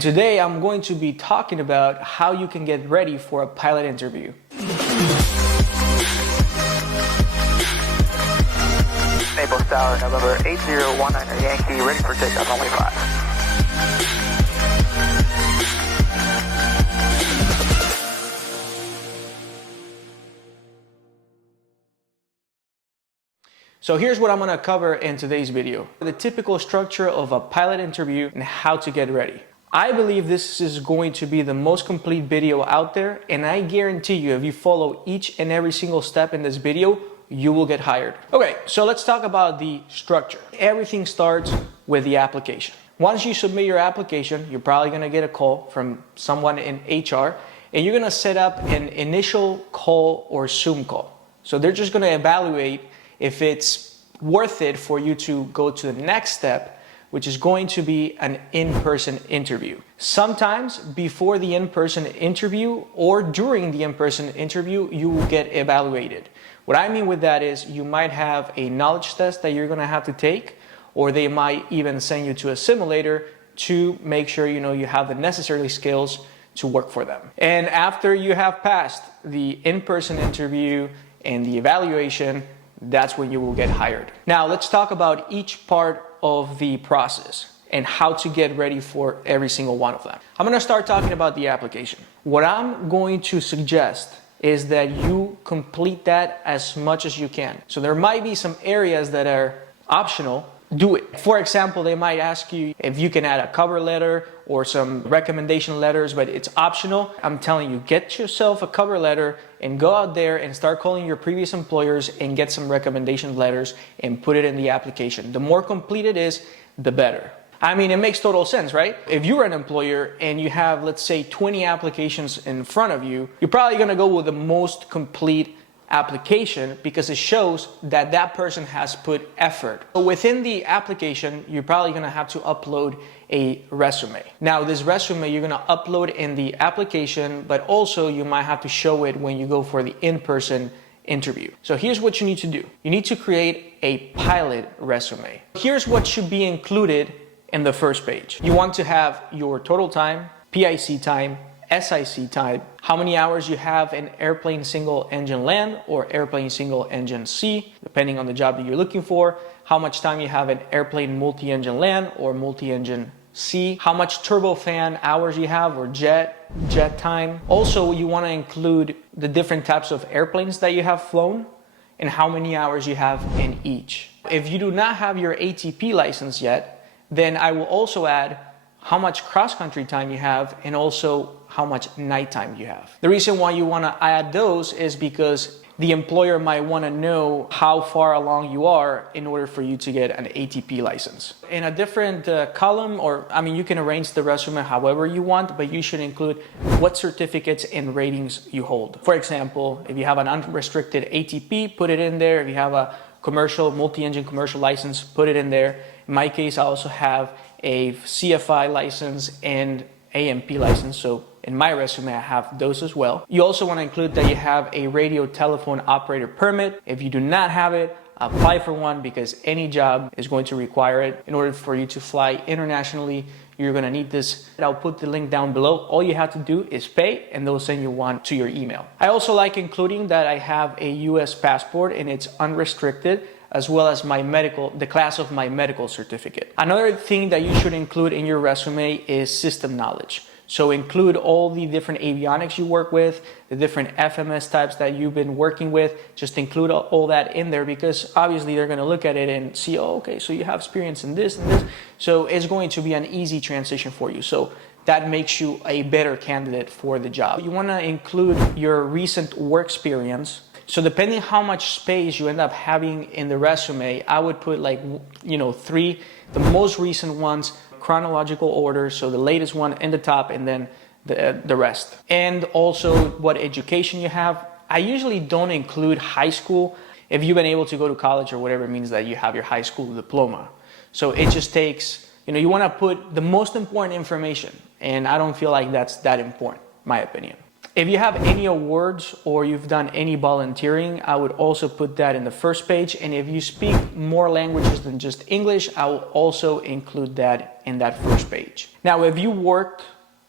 Today I'm going to be talking about how you can get ready for a pilot interview. Naples Tower, November 8019 Yankee, ready for takeoff, only 5. So here's what I'm going to cover in today's video. The typical structure of a pilot interview and how to get ready. I believe this is going to be the most complete video out there, and I guarantee you if you follow each and every single step in this video, you will get hired. Okay, so let's talk about the structure. Everything starts with the application. Once you submit your application, you're probably going to get a call from someone in HR, and you're going to set up an initial call or Zoom call. So they're just going to evaluate if it's worth it for you to go to the next step, which is going to be an in-person interview. Sometimes before the in-person interview or during the in-person interview, you will get evaluated. What I mean with that is you might have a knowledge test that you're gonna have to take, or they might even send you to a simulator to make sure you have the necessary skills to work for them. And after you have passed the in-person interview and the evaluation, that's when you will get hired. Now let's talk about each part of the process and how to get ready for every single one of them. I'm going to start talking about the application. What I'm going to suggest is that you complete that as much as you can. So there might be some areas that are optional. Do it. For example, they might ask you if you can add a cover letter or some recommendation letters, but it's optional. I'm telling you, get yourself a cover letter and go out there and start calling your previous employers and get some recommendation letters and put it in the application. The more complete it is, the better. I mean, it makes total sense, right? If you're an employer and you have, let's say, 20 applications in front of you, you're probably going to go with the most complete application because it shows that that person has put effort. So within the application, you're probably going to have to upload a resume. Now this resume you're going to upload in the application, but also you might have to show it when you go for the in-person interview. So here's what you need to do. You need to create a pilot resume. Here's what should be included in the first page. You want to have your total time, PIC time, SIC time, how many hours you have in airplane single engine land or airplane single engine C, depending on the job that you're looking for, how much time you have in airplane multi-engine land or multi-engine C, how much turbofan hours you have or jet time. Also, you want to include the different types of airplanes that you have flown and how many hours you have in each. If you do not have your ATP license yet, then I will also add how much cross-country time you have and also how much nighttime you have. The reason why you want to add those is because the employer might want to know how far along you are in order for you to get an ATP license. In a different column, you can arrange the resume however you want, but you should include what certificates and ratings you hold. For example, if you have an unrestricted ATP, put it in there. If you have a commercial, multi-engine commercial license, put it in there. In my case, I also have a CFI license and AMP license, so in my resume I have those as well. You also want to include that you have a radio telephone operator permit. If you do not have it, apply for one because any job is going to require it. In order for you to fly internationally, you're going to need this. I'll put the link down below. All you have to do is pay and they'll send you one to your email. I also like including that I have a US passport and it's unrestricted, as well as the class of my medical certificate. Another thing that you should include in your resume is system knowledge. So include all the different avionics you work with, the different FMS types that you've been working with. Just include all that in there because obviously they're going to look at it and see, oh, okay, so you have experience in this and this. So it's going to be an easy transition for you. So that makes you a better candidate for the job. You want to include your recent work experience. So depending how much space you end up having in the resume, I would put 3, the most recent ones, chronological order, so the latest one in the top and then the rest. And also what education you have. I usually don't include high school. If you've been able to go to college or whatever, it means that you have your high school diploma. So it just takes, you want to put the most important information, and I don't feel like that's that important, my opinion. If you have any awards or you've done any volunteering, I would also put that in the first page. And if you speak more languages than just English, I will also include that in that first page. Now, if you worked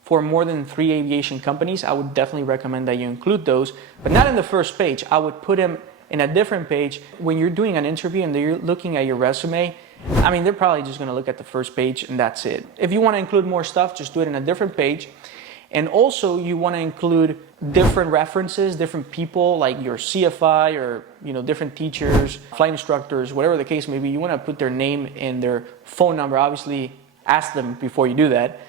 for more than 3 aviation companies, I would definitely recommend that you include those, but not in the first page. I would put them in a different page. When you're doing an interview and they're looking at your resume, I mean, they're probably just gonna look at the first page and that's it. If you wanna include more stuff, just do it in a different page. And also you wanna include different references, different people like your CFI or different teachers, flight instructors, whatever the case may be. You wanna put their name and their phone number. Obviously, ask them before you do that.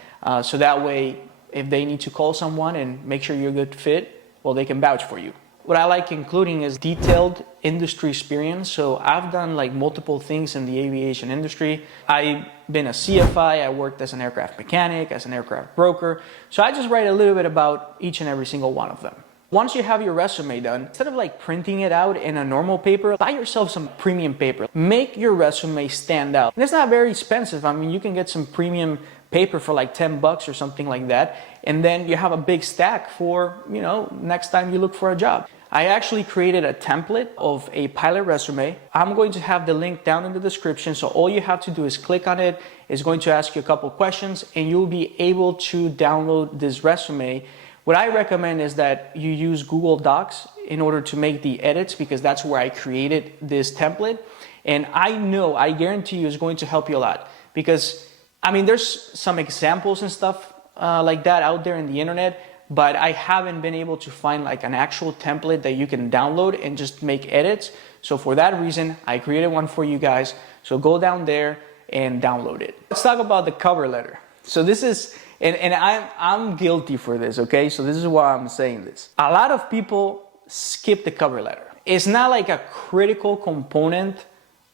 So that way, if they need to call someone and make sure you're a good fit, well, they can vouch for you. What I like including is detailed industry experience. So I've done like multiple things in the aviation industry. I've been a CFI, I worked as an aircraft mechanic, as an aircraft broker. So I just write a little bit about each and every single one of them. Once you have your resume done, instead of like printing it out in a normal paper, buy yourself some premium paper. Make your resume stand out. And it's not very expensive. I mean, you can get some premium paper for like 10 bucks or something like that. And then you have a big stack for, next time you look for a job. I actually created a template of a pilot resume. I'm going to have the link down in the description. So all you have to do is click on it. It's going to ask you a couple questions and you'll be able to download this resume. What I recommend is that you use Google Docs in order to make the edits because that's where I created this template. And I guarantee you it's going to help you a lot because, I mean, there's some examples and stuff like that out there in the internet, but I haven't been able to find like an actual template that you can download and just make edits. So for that reason, I created one for you guys. So go down there and download it. Let's talk about the cover letter. So this is, and I'm guilty for this, okay? So this is why I'm saying this. A lot of people skip the cover letter. It's not like a critical component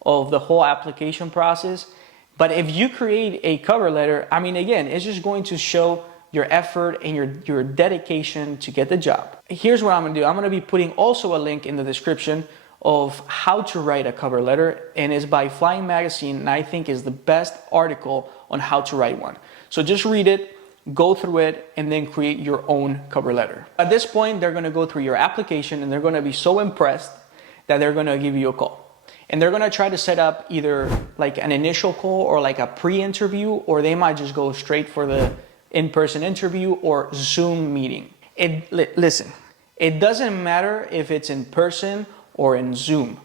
of the whole application process, but if you create a cover letter, I mean, again, it's just going to show your effort and your dedication to get the job. Here's what I'm gonna do. I'm gonna be putting also a link in the description of how to write a cover letter, and it's by Flying Magazine, and I think is the best article on how to write one. So just read it, go through it, and then create your own cover letter. At this point, they're gonna go through your application and they're gonna be so impressed that they're gonna give you a call. And they're gonna try to set up either like an initial call or like a pre-interview, or they might just go straight for the in-person interview or Zoom meeting. Listen, it doesn't matter if it's in person or in Zoom.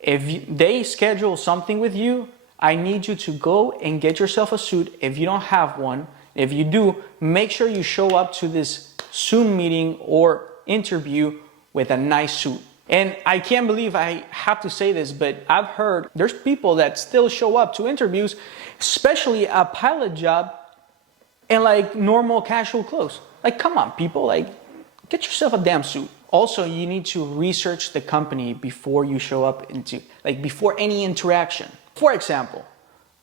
If they schedule something with you, I need you to go and get yourself a suit if you don't have one. If you do, make sure you show up to this Zoom meeting or interview with a nice suit. And I can't believe I have to say this, but I've heard there's people that still show up to interviews, especially a pilot job, in like normal casual clothes. Like, come on, people, like, get yourself a damn suit. Also, you need to research the company before you show up before any interaction. For example,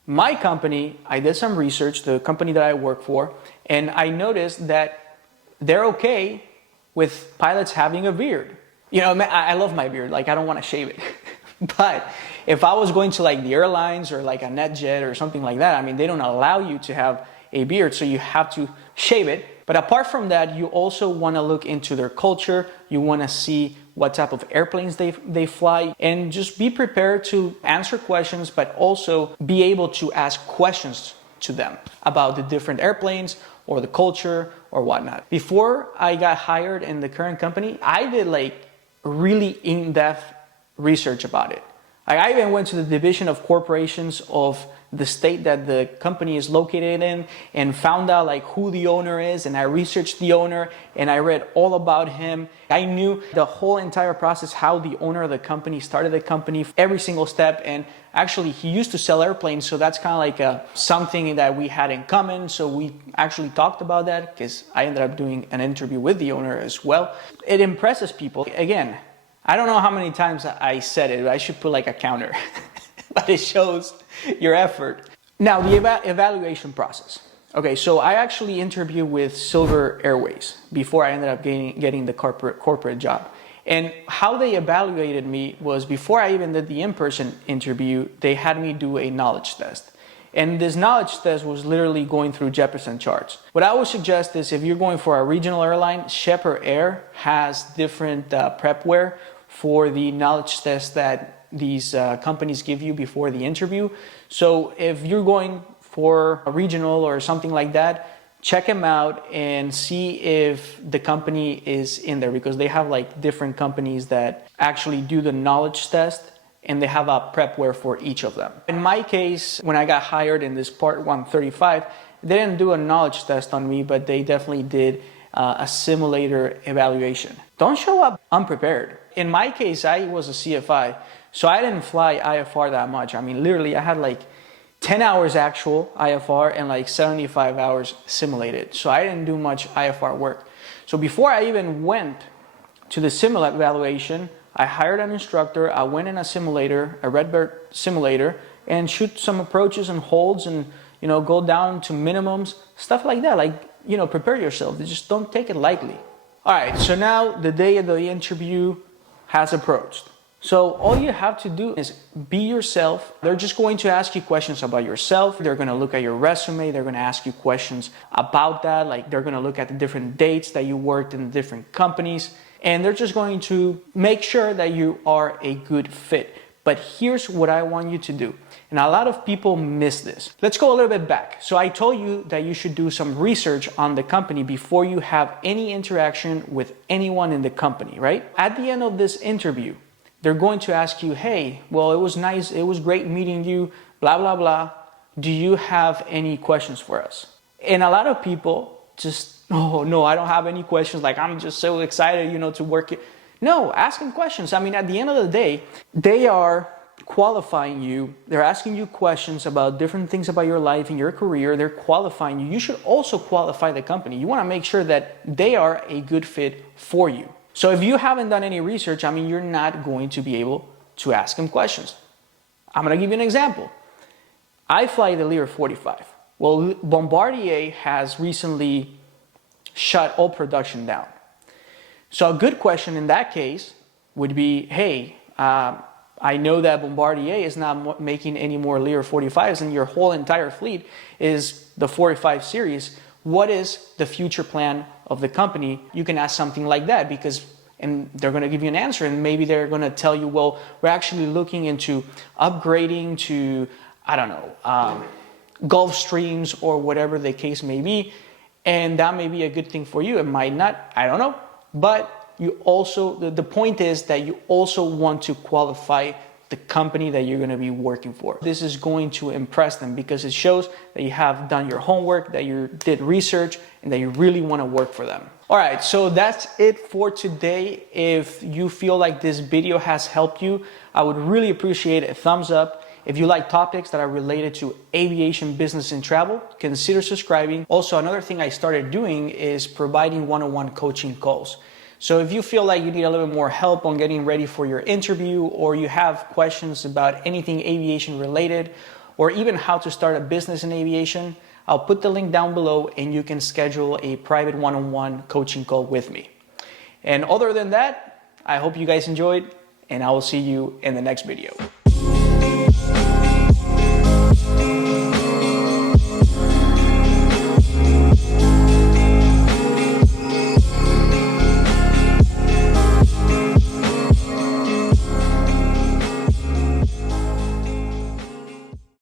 my company, I did some research, the company that I work for, and I noticed that they're okay with pilots having a beard. I love my beard, like I don't want to shave it. But if I was going to like the airlines or like a NetJet or something like that, I mean, they don't allow you to have a beard, so you have to shave it. But apart from that, you also want to look into their culture. You want to see what type of airplanes they fly, and just be prepared to answer questions, but also be able to ask questions to them about the different airplanes or the culture or whatnot. Before I got hired in the current company, I did like really in-depth research about it. I even went to the division of corporations of the state that the company is located in and found out like who the owner is, and I researched the owner and I read all about him. I knew the whole entire process, how the owner of the company started the company, every single step, and actually he used to sell airplanes, so that's kind of like something that we had in common. So we actually talked about that because I ended up doing an interview with the owner as well. It impresses people. Again, I don't know how many times I said it, but I should put like a counter. But it shows your effort. Now, the evaluation process. Okay, so I actually interviewed with Silver Airways before I ended up getting the corporate job. And how they evaluated me was, before I even did the in-person interview, they had me do a knowledge test. And this knowledge test was literally going through Jefferson charts. What I would suggest is if you're going for a regional airline, Shepherd Air has different prepware for the knowledge test that these companies give you before the interview. So if you're going for a regional or something like that, check them out and see if the company is in there, because they have like different companies that actually do the knowledge test, and they have a prepware for each of them. In my case, when I got hired in this Part 135, they didn't do a knowledge test on me, but they definitely did a simulator evaluation. Don't show up unprepared. In my case, I was a CFI, so I didn't fly IFR that much. I mean, literally, I had like 10 hours actual IFR and like 75 hours simulated. So I didn't do much IFR work. So before I even went to the simulator evaluation, I hired an instructor. I went in a simulator, a Redbird simulator, and shoot some approaches and holds and, you know, go down to minimums, stuff like that. Like, you know, prepare yourself. Just don't take it lightly. All right, so now the day of the interview has approached. So all you have to do is be yourself. They're just going to ask you questions about yourself. They're going to look at your resume. They're going to ask you questions about that. Like, they're going to look at the different dates that you worked in different companies. And they're just going to make sure that you are a good fit. But here's what I want you to do. And a lot of people miss this. Let's go a little bit back. So I told you that you should do some research on the company before you have any interaction with anyone in the company, right? At the end of this interview, they're going to ask you, hey, well, it was nice. It was great meeting you, blah, blah, blah. Do you have any questions for us? And a lot of people just, oh, no, I don't have any questions. Like, I'm just so excited, you know, to work it. No, ask them questions. I mean, at the end of the day, they are qualifying you. They're asking you questions about different things about your life and your career. They're qualifying you. You should also qualify the company. You want to make sure that they are a good fit for you. So if you haven't done any research, I mean, you're not going to be able to ask them questions. I'm going to give you an example. I fly the Lear 45. Well, Bombardier has recently shut all production down. So a good question in that case would be, hey, I know that Bombardier is not making any more Lear 45s and your whole entire fleet is the 45 series. What is the future plan of the company? You can ask something like that, because and they're going to give you an answer, and maybe they're going to tell you, well, we're actually looking into upgrading to, I don't know, Gulf Streams or whatever the case may be, and that may be a good thing for you. It might not, I don't know, but you also, the point is that you also want to qualify the company that you're going to be working for. This is going to impress them because it shows that you have done your homework, that you did research, and that you really want to work for them. All right, so that's it for today. If you feel like this video has helped you, I would really appreciate a thumbs up. If you like topics that are related to aviation, business, and travel, consider subscribing. Also, another thing I started doing is providing one-on-one coaching calls. So if you feel like you need a little more help on getting ready for your interview, or you have questions about anything aviation related, or even how to start a business in aviation, I'll put the link down below and you can schedule a private one-on-one coaching call with me. And other than that, I hope you guys enjoyed, and I will see you in the next video.